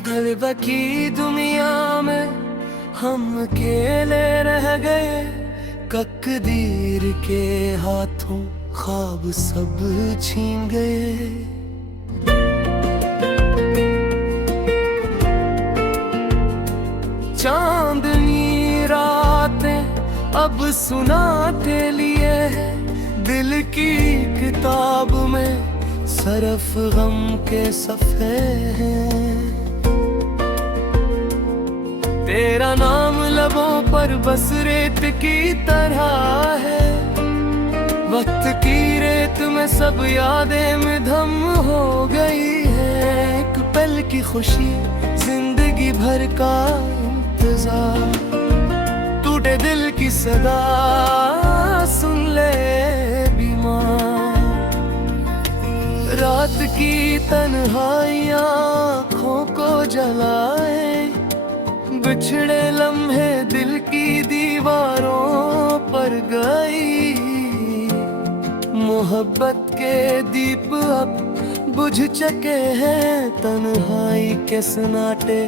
गलब की दुनिया में हम अकेले रह गए, ककदीर के हाथों ख्वाब सब छीन गए। चांदनी रातें अब सुनाते लिए हैं, दिल की किताब में सरफ गम के सफ़े हैं। तेरा नाम लबों पर बस रेत की तरह है, वक्त की रेत में सब यादें मिधम हो गई है। एक पल की खुशी जिंदगी भर का इंतजार, टूटे दिल की सदा सुन ले बीमार। रात की तन्हाइयाँ आँखों को जलाए, बिछड़े लम्हे दिल की दीवारों पर गई। मोहब्बत के दीप अब बुझ चुके हैं, तन्हाई के सन्नाटे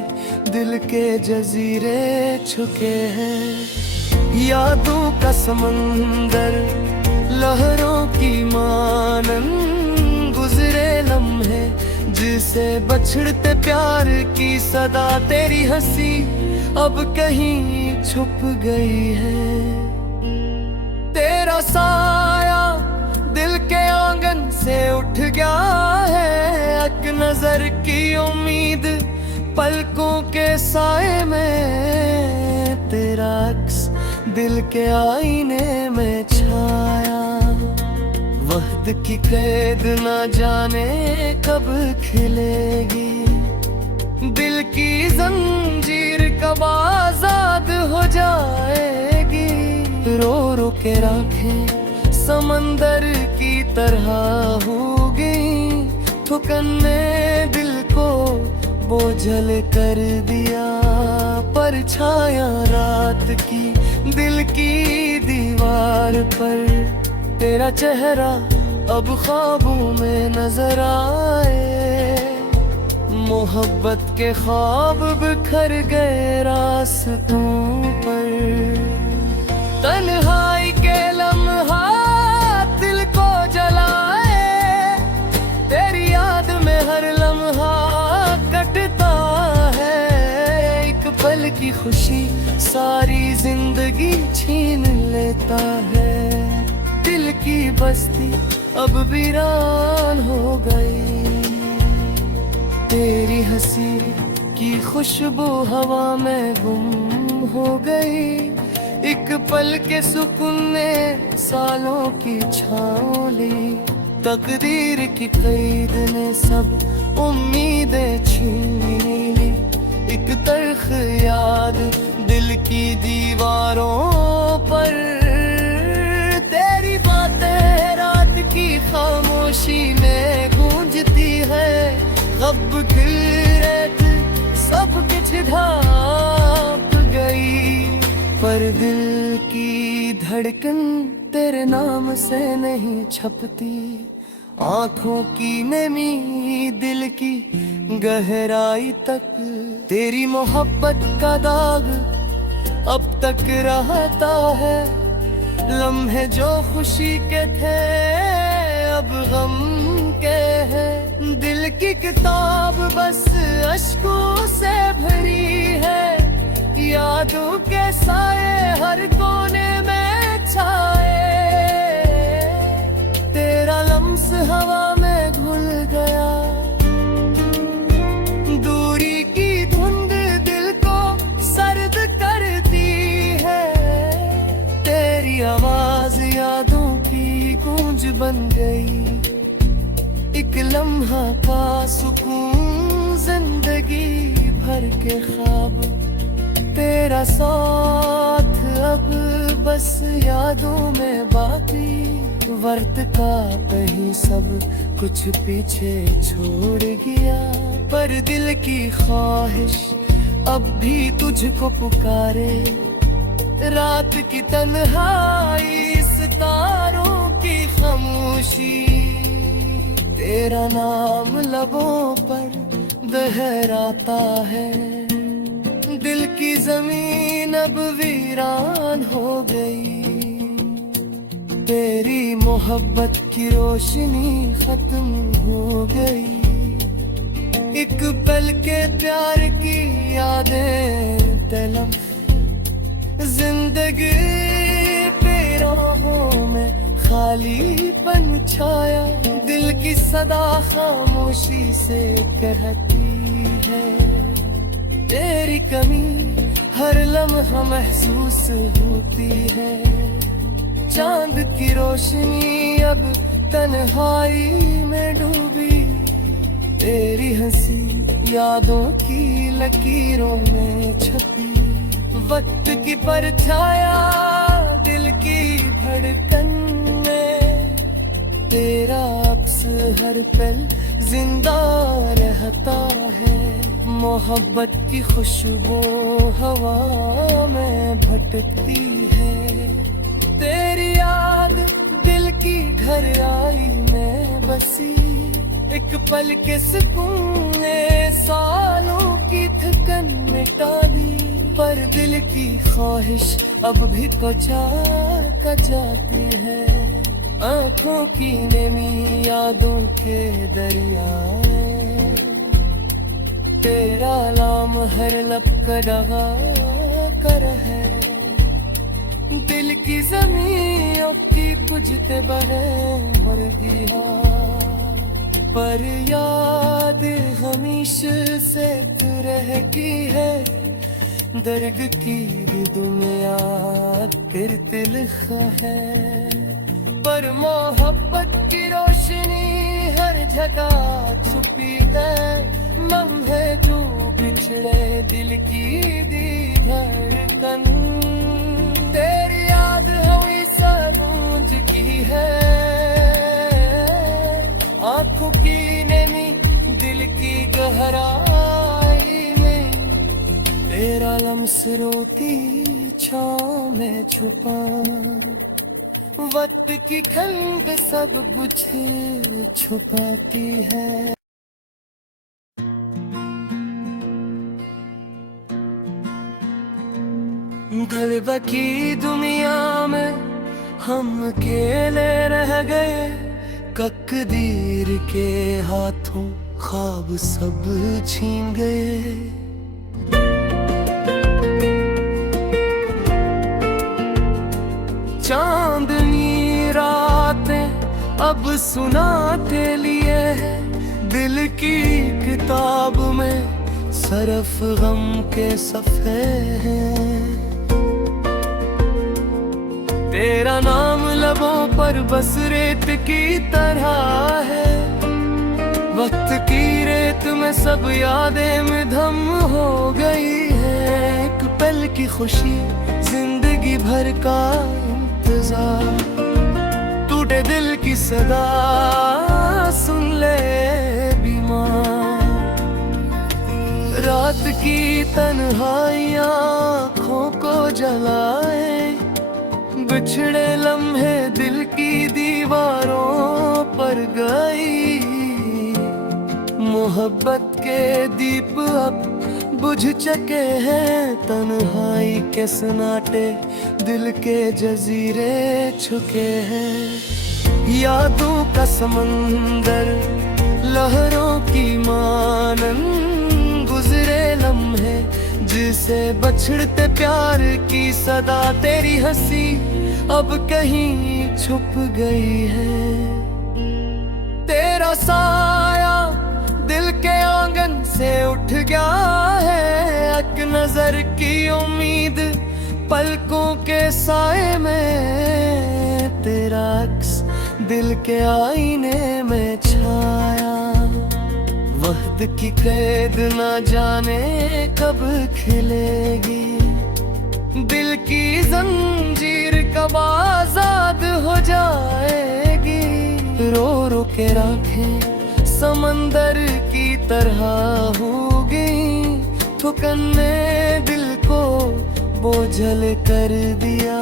दिल के जजीरे छुके हैं। यादों का समंदर लहरों की मानंद गुजरे लम्हे, जिसे बछड़ते प्यार की सदा। तेरी हंसी अब कहीं छुप गई है, तेरा साया दिल के आंगन से उठ गया है। एक नजर की उम्मीद पलकों के साए में, तेरा अक्स दिल के आईने में छाया। वक्त की कैद ना जाने कब खिलेगी, दिल की जंजीर कब आजाद हो जाएगी। रो रो के राखें समंदर की तरह होगी, ठुकन ने दिल को बोझल कर दिया। परछाया रात की दिल की दीवार पर, तेरा चेहरा अब ख्वाबों में नजर आए। मोहब्बत के ख्वाब बिखर गए रास्तों पर, तन्हाई के लम्हा दिल को जलाए। तेरी याद में हर लम्हा कटता है, एक पल की खुशी सारी जिंदगी छीन लेता है। दिल की बस्ती अब वीरान हो गई, तेरी हंसी की खुशबू हवा में गुम हो गई। एक पल के सुकून ने सालों की छाँव ली, तकदीर की कैद ने सब उम्मीदें छीन ली। एक तल्ख याद दिल की दीवारों पर, तेरी बातें रात की खामोशी में गूंजती है। अब गिरत सब कुछ ढाप गई, पर दिल की धड़कन तेरे नाम से नहीं छपती। आँखों की नमी दिल की गहराई तक, तेरी मोहब्बत का दाग अब तक रहता है। लम्हे जो खुशी के थे अब गम के हैं, दिल की किताब बस अश्कों से भरी है। यादों के साए हर कोने में छाए, तेरा लम्स हवा में घुल गया। दूरी की धुंध दिल को सर्द करती है, तेरी आवाज यादों की गूंज बन गई। एक लम्हा का सुकून जिंदगी भर के ख्वाब, तेरा साथ अब बस यादों में बाकी। वक्त का कहीं सब कुछ पीछे छोड़ गया, पर दिल की ख्वाहिश अब भी तुझको पुकारे। रात की तन्हाई सितारों की खामोशी, तेरा नाम लबों पर दोहराता है। दिल की जमीन अब वीरान हो गई, तेरी मोहब्बत की रोशनी खत्म हो गई। एक पल के प्यार की यादें तलब, जिंदगी पे राहों में खालीपन छाया। दिल की सदा खामोशी से कहती है, तेरी कमी हर लम्हा महसूस होती है। चांद की रोशनी अब तन्हाई में डूबी, तेरी हंसी यादों की लकीरों में छपी। वक्त की परछाया दिल की धड़कन में, तेरा अक्स हर पल जिंदा रहता है। मोहब्बत की खुशबू हवा में भटकती है, तेरी याद दिल की घर आई में बसी। एक पल के सुकून ने सालों की थकन मिटा दी, पर दिल की ख्वाहिश अब भी तो जाती है। आंखों की नमी यादों के दरियाए, तेरा नाम हर लब का दगा कर है। दिल की जमीन की बुझते बहे वर्दिया, पर याद हमेशा से तू रहती है। दर्द की दुनिया तेरे दिल है, पर मोहब्बत की रोशनी हर जगह छुपी है। मम है जो बिछड़े दिल की दी धड़कन, तेरी याद हमेशा गूंज की है। आंखों की नमी दिल की गहराई में, तेरा लम्स रोती छाँव में छुपा। वक्त की खंड सब मुझे छुपाती है। गलबा की दुनिया में हम अकेले रह गए, तकदीर के हाथों ख्वाब सब छीन गए। चांदनी रातें अब सुनाते लिए है, दिल की किताब में सरफ गम के सफ़े हैं। तेरा नाम लबों पर बस रेत की तरह है, वक्त की रेत में सब यादें में धम हो गई है। एक पल की खुशी जिंदगी भर का इंतजार, टूटे दिल की सदा सुन ले बीमार। रात की तन्हाइयाँ आँखों को जलाए, बिछड़े लम्हे दिल की दीवारों पर गई। मोहब्बत के दीप अब बुझ चुके हैं, तन्हाई के सन्नाटे दिल के जजीरे छुके हैं। यादों का समंदर लहरों की मानन गुजरे लम्हे, जिसे बछड़ते प्यार की सदा। तेरी हंसी अब कहीं छुप गई है, तेरा साया दिल के आंगन से उठ गया है। एक नजर की उम्मीद पलकों के साए में, तेरा अक्स दिल के आईने में छाया। वक्त की कैद ना जाने कब खिलेगी, दिल की जंजीर कब आजाद हो जाएगी। रो रो के राखें समंदर की तरह होगी, ठुकन ने दिल को बोझल कर दिया।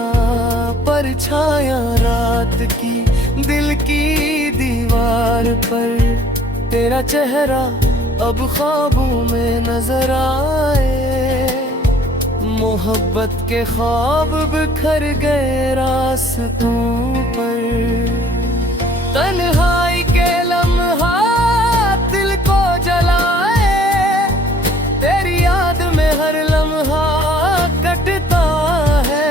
परछाया रात की दिल की दीवार पर, तेरा चेहरा अब ख्वाबों में नजर आए। मोहब्बत के ख्वाब बिखर गए रास्तों पर। तन्हाई के लम्हात दिल को जलाए, तेरी याद में हर लम्हा कटता है।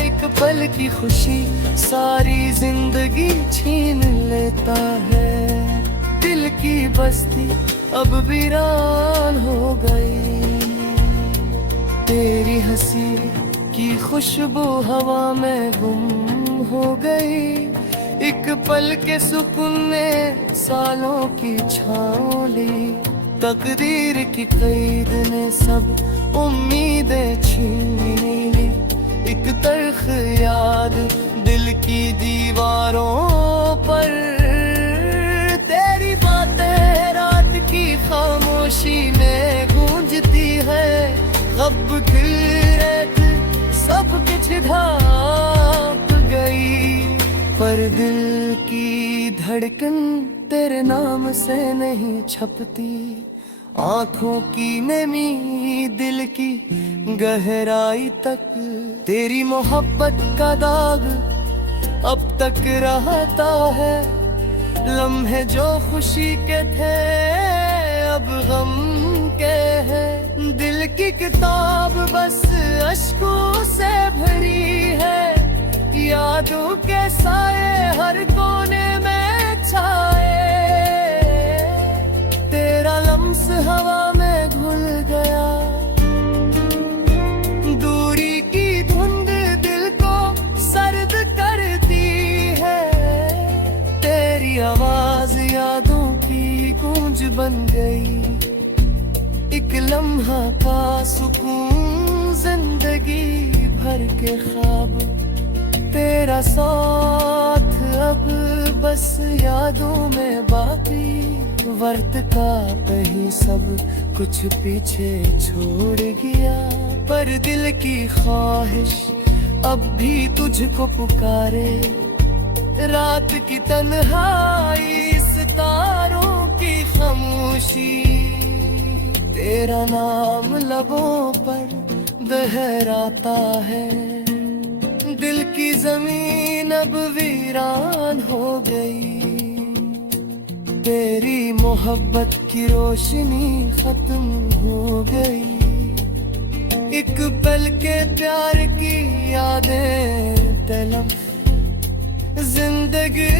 एक पल की खुशी सारी जिंदगी छीन लेता है। दिल की बस्ती अब वीरान हो गई। तेरी हंसी की खुशबू हवा में गुम हो गई। एक पल के सुकून ने सालों की छाँव ली। तकदीर की कैद ने सब उम्मीदें छीन ली। एक तल्ख याद दिल की दीवारों पर। तेरी बातें रात की खामोशी में गूंजती है। अब गिरत सब कुछ ढांप गई, पर दिल की धड़कन तेरे नाम से नहीं छपती। आंखों की नमी दिल की गहराई तक, तेरी मोहब्बत का दाग अब तक रहता है। लम्हे जो खुशी के थे अब गम के हैं। दिल की किताब बस अश्कों से भरी है। यादों के साए हर कोने में छाए। तेरा लम्स हवा में घुल गया। दूरी की धुंध दिल को सर्द करती है। तेरी आवाज यादों की गूंज बन गई। एक लम्हा का सुकून जिंदगी भर के ख्वाब। तेरा साथ अब बस यादों में बाकी। वर्त का कहीं सब कुछ पीछे छोड़ गया, पर दिल की ख्वाहिश अब भी तुझको पुकारे। रात की तन्हाई सितारों की खामोशी, तेरा नाम लबों पर दोहराता है। दिल की जमीन अब वीरान हो गई। तेरी मोहब्बत की रोशनी खत्म हो गई। एक पल के प्यार की यादें तलब, जिंदगी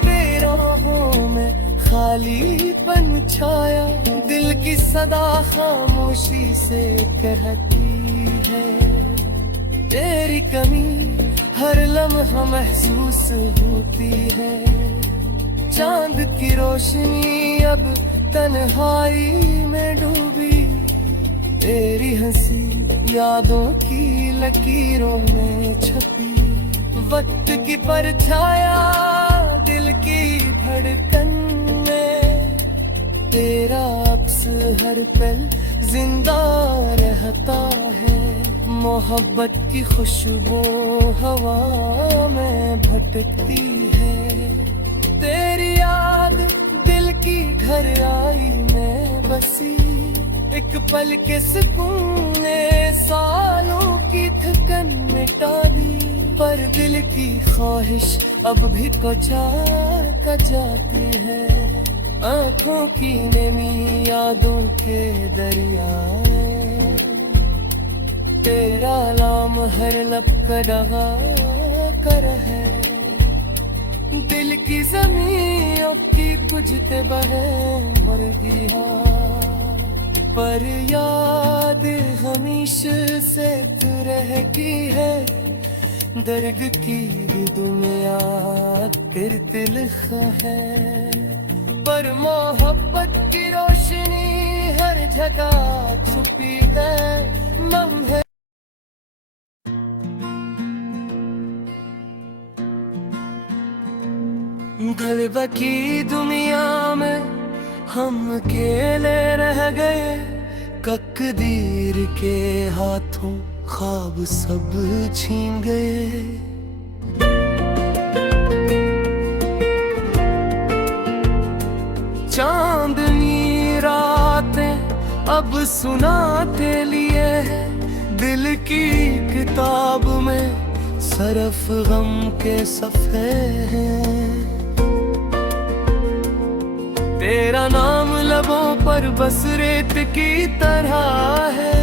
बेराहों में खालीपन छाया। दिल की सदा खामोशी से कहती है, तेरी कमी हर लम्हा महसूस होती है। चांद की रोशनी अब तन्हाई में डूबी। तेरी हंसी यादों की लकीरों में छपी। वक्त की परछाया दिल की धड़कन में, तेरा अक्स हर पल जिंदा रहता है। मोहब्बत की खुशबू हवा में भटकती है। तेरी याद दिल की गहराई में बसी। एक पल के सुकून ने सालों की थकन मिटा दी, पर दिल की ख्वाहिश अब भी कुचा जाती है। आंखों की नमी यादों के दरियाए, तेरा नाम हर लब का दगा कर है। दिल की जमीन अब की बुझते बहे मर दिया, पर याद हमेशा से तू रहती है। दर्द की दुनिया फिर तिलखा है, पर मोहब्बत की रोशनी हर जगह छुपी है। मम है गलबा की दुनिया में हम अकेले रह गए। तकदीर के हाथों ख्वाब सब छीन गए। चांदनी अब सुनाते लिए है दिल की किताब में सरफ गम के सफ़े हैं। तेरा नाम लबों पर बस रेत की तरह है,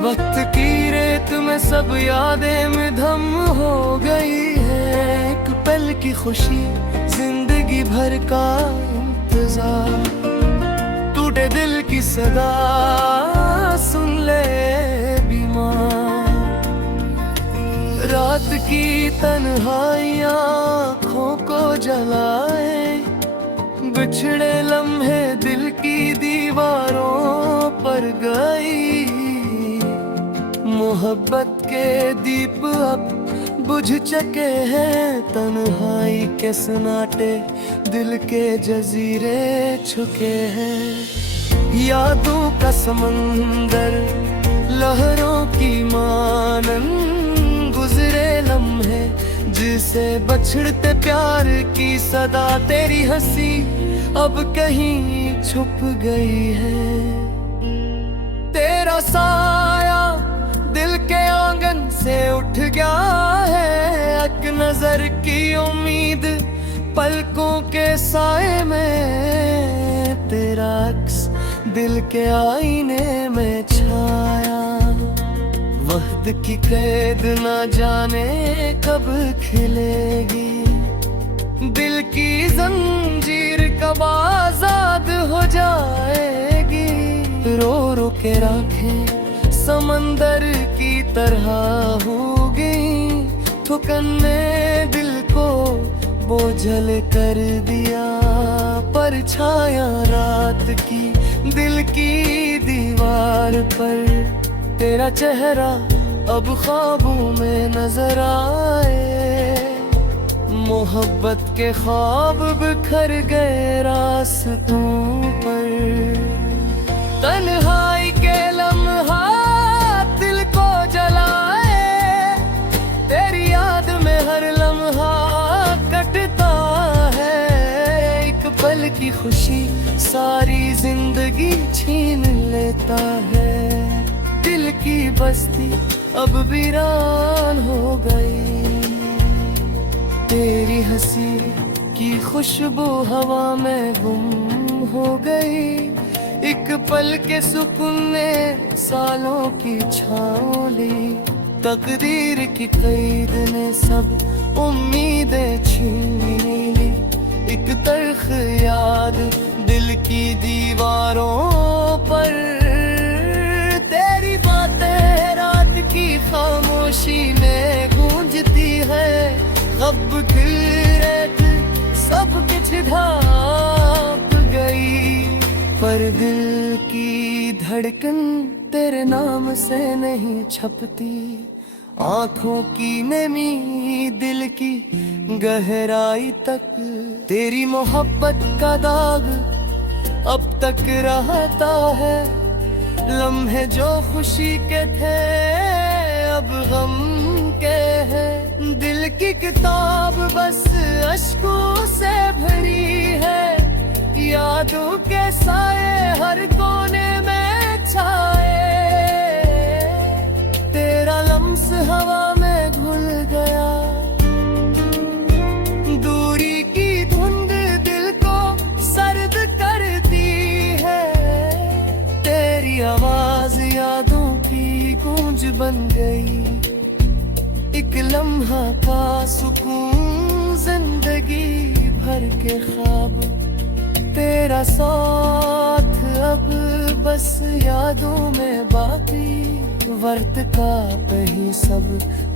वक्त की रेत में सब यादें मिधम हो गई है। एक पल की खुशी जिंदगी भर का इंतजार, टूटे दिल की सदा सुन ले बीमार। रात की तन्हाइयाँ आँखों को जलाए, बिछड़े लम्हे दिल की दीवारों पर गई। मोहब्बत के दीप अब बुझ चुके हैं, तन्हाई के सन्नाटे दिल के जजीरे छुके हैं। यादों का समंदर लहरों की मानन गुजरे लम्हे, जिसे बछड़ते प्यार की सदा। तेरी हंसी अब कहीं छुप गई है, तेरा साया दिल के आंगन से उठ गया है। एक नजर की उम्मीद पलकों के साए में, तेरा अक्स दिल के आईने में छाया। वक्त की कैद ना जाने कब खिलेगी, दिल की जंजीर कब आजाद हो जाएगी। रो रो के राखें समंदर की तरह होगी, ठुकन ने दिल को बोझल कर दिया। परछाया रात की दिल की दीवार पर, तेरा चेहरा अब ख्वाबों में नजर आए। मोहब्बत के ख्वाब बिखर गए रास्तों पर, तन्हाई के लम्हात दिल को जलाए। तेरी याद में हर लम्हा कटता है, एक पल की खुशी सारी जिंदगी छीन लेता है। दिल की बस्ती अब वीरान हो गई, तेरी हंसी की खुशबू हवा में गुम हो गई। एक पल के सुकून ने सालों की छाँव ली, तकदीर की कैद ने सब उम्मीदें छीन ली। एक तल्ख याद दिल की दीवारों पर, तेरी बातें रात की खामोशी में गूंजती है। अब गिरत सब कुछ ढांप गई, पर दिल की धड़कन तेरे नाम से नहीं छपती। आँखों की नमी दिल की गहराई तक, तेरी मोहब्बत का दाग अब तक रहता है। लम्हे जो खुशी के थे अब गम के हैं। दिल की किताब बस अश्कों से भरी है, यादों के साए हर कोने में छाए। तेरा लम्स हवा में घुल गया, दूरी की धुंध दिल को सर्द करती है। तेरी आवाज यादों की गूंज बन गई, एक लम्हा का सुकून जिंदगी भर के ख्वाब। तेरा साथ अब बस यादों में बाकी, वर्त का कहीं सब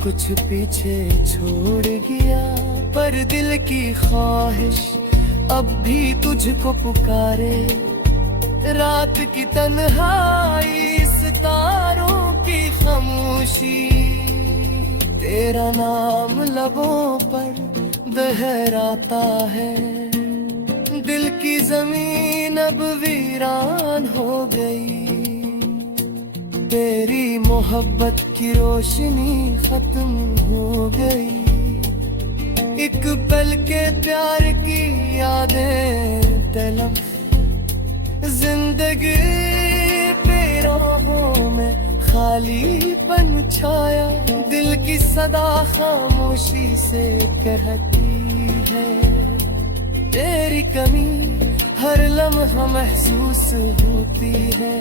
कुछ पीछे छोड़ गया। पर दिल की ख्वाहिश अब भी तुझको पुकारे, रात की तन्हाई सितारों की खामोशी। तेरा नाम लबों पर दोहराता है, दिल की जमीन अब वीरान हो गई। तेरी मोहब्बत की रोशनी खत्म हो गई। एक पल के प्यार की यादें तलब जिंदगी राहों में खालीपन छाया, दिल की सदा खामोशी से कहती है तेरी कमी हर लम्हा महसूस होती है।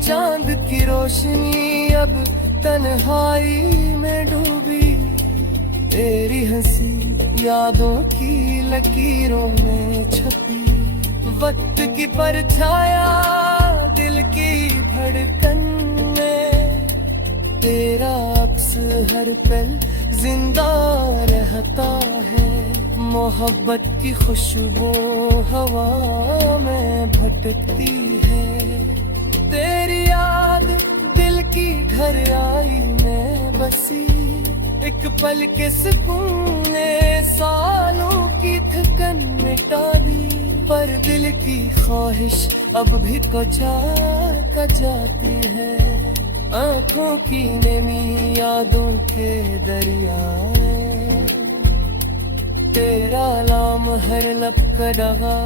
चांद की रोशनी अब तन्हाई में डूबी, तेरी हंसी यादों की लकीरों में छपी। वक्त की परछाया दिल की धड़कन में, तेरा अक्स हर पल जिंदा रहता है। मोहब्बत की खुशबू हवा में भटकती है, तेरी याद दिल की घर आई में बसी। एक पल के सुकून ने सालों की थकन मिटा दी, पर दिल की ख्वाहिश अब भी जाती है। आंखों की नमी यादों के दरिया में, तेरा नाम हर लब का डगा।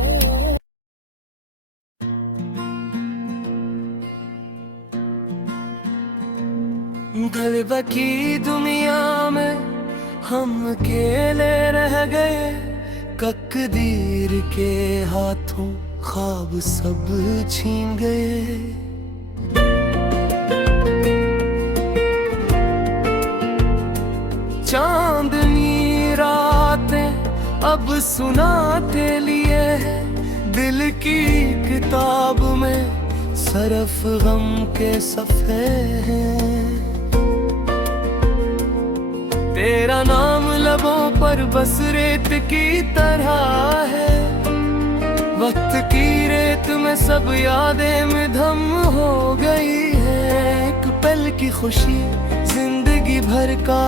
गलबा की दुनिया में हम अकेले रह गए, तकदीर के हाथों ख्वाब सब छीन गए। चांदनी रातें अब सुनाते लिए है, दिल की किताब में सरफ गम के सफ़े हैं। तेरा नाम लबों पर बस रेत की तरह है, वक्त की रेत में सब यादें मिधम हो गई है। एक पल की खुशी जिंदगी भर का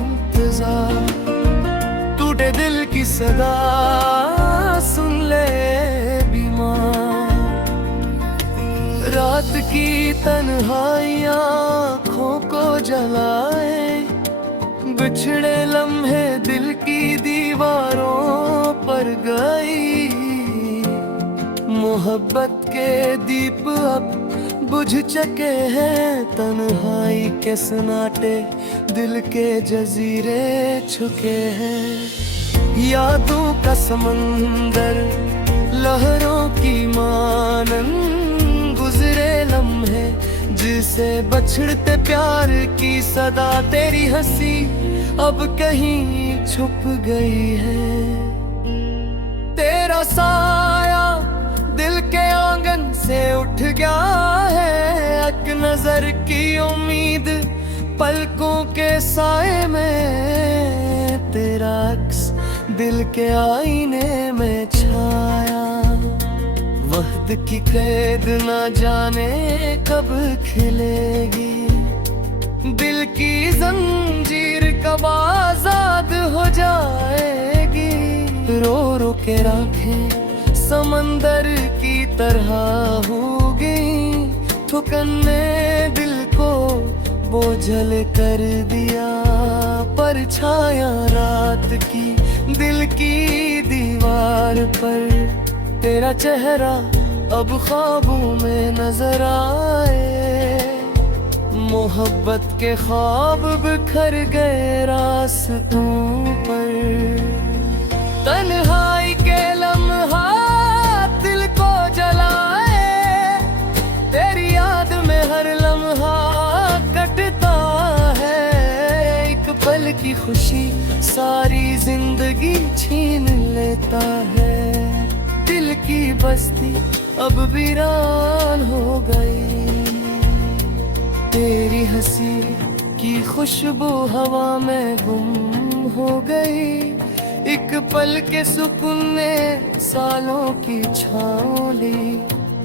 इंतजार, टूटे दिल की सदा सुन ले बीमार। रात की तन्हाइयाँ आँखों को जलाए, बिछड़े लम्हे दिल की दीवारों पर गई। मोहब्बत के दीप अब बुझ चुके हैं, तन्हाई के सन्नाटे दिल के जजीरे छुके हैं। यादों का समंदर लहरों की मानन गुजरे लम्हे, जिसे बछड़ते प्यार की सदा। तेरी हंसी अब कहीं छुप गई है, तेरा साया दिल के आंगन से उठ गया है। एक नजर की उम्मीद पलकों के साए में, तेरा अक्स दिल के आईने में छाया। वक्त की कैद ना जाने कब खिलेगी, दिल की जंजीर कब आजाद हो जाएगी। रो रो के राखें समंदर की तरह होगी, ठुकन ने दिल को बोझल कर दिया। परछाया रात की दिल की दीवार पर, तेरा चेहरा अब ख्वाबों में नजर आए। मोहब्बत के ख्वाब बिखर गए रास्तों पर, तन्हाई के लम्हा दिल को जलाए। तेरी याद में हर लम्हा कटता है, एक पल की खुशी सारी जिंदगी छीन लेता है। दिल की बस्ती अब वीरान हो गई, तेरी हंसी की खुशबू हवा में गुम हो गई। एक पल के सुकून ने सालों की छाँव ली,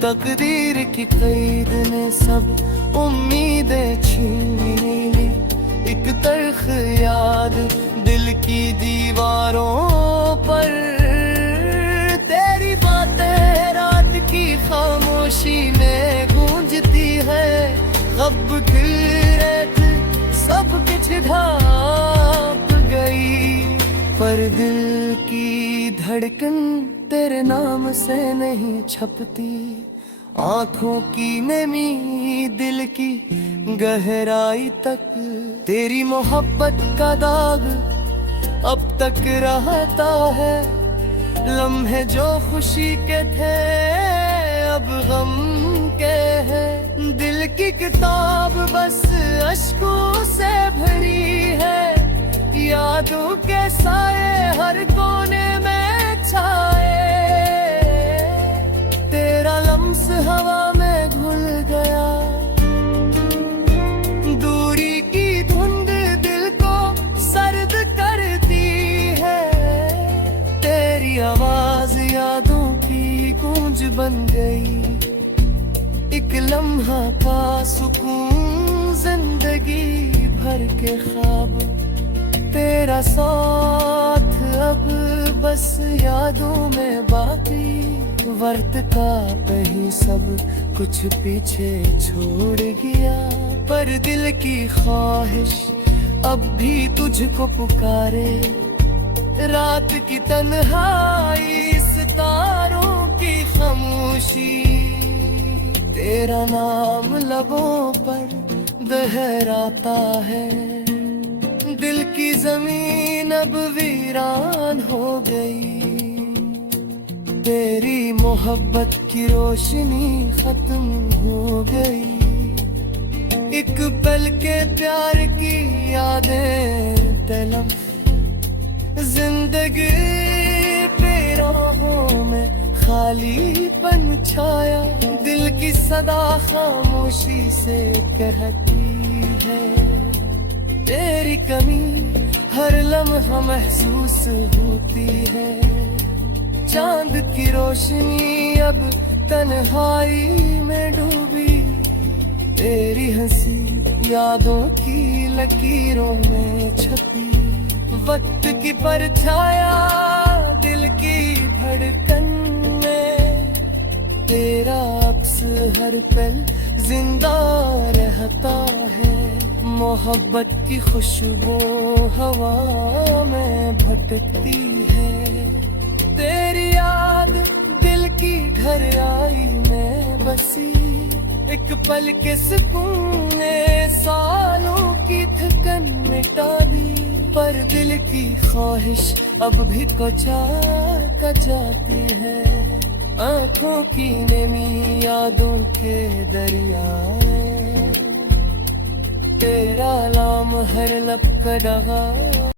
तकदीर की कैद ने सब उम्मीदें छीन ली। एक तल्ख याद दिल की दीवारों पर, तेरी बातें रात की खामोशी में गूंजती है। अब गिरत सब कुछ ढाप गई, पर दिल की धड़कन तेरे नाम से नहीं छपती। आंखों की नमी दिल की गहराई तक तेरी मोहब्बत का दाग अब तक रहता है। लम्हे जो खुशी के थे अब गम के हैं। दिल की किताब बस अश्कों से भरी है। यादों के साए हर कोने में छाए। तेरा लम्स हवा में घुल गया। दूरी की धुंध दिल को सर्द करती है। तेरी आवाज यादों की गूंज बन गई। एक लम्हा का सुकून जिंदगी भर के ख्वाब। तेरा साथ अब बस यादों में बाकी। वक्त का कहीं सब कुछ पीछे छोड़ गया। पर दिल की ख्वाहिश अब भी तुझको पुकारे। रात की तन्हाई सितारों की खामोशी। तेरा नाम लबों पर दोहराता है। दिल की जमीन अब वीरान हो गई। तेरी मोहब्बत की रोशनी खत्म हो गई। एक पल के प्यार की यादें तलब। जिंदगी पे राहों में खालीपन छाया। दिल की सदा खामोशी से कहती है। तेरी कमी हर लम्हा महसूस होती है। चांद की रोशनी अब तन्हाई में डूबी। तेरी हंसी यादों की लकीरों में छपी। वक्त की परछाया दिल की धड़कन में। तेरा अक्स हर पल जिंदा रहता है। मोहब्बत की खुशबू हवा में भटकती है। तेरी याद दिल की गहराई में बसी। एक पल के सुकून ने सालों की थकन मिटा दी। पर दिल की ख्वाहिश अब भी कचाती है। आंखों की नमी यादों के दरिया। तेरा नाम हर लब का डगा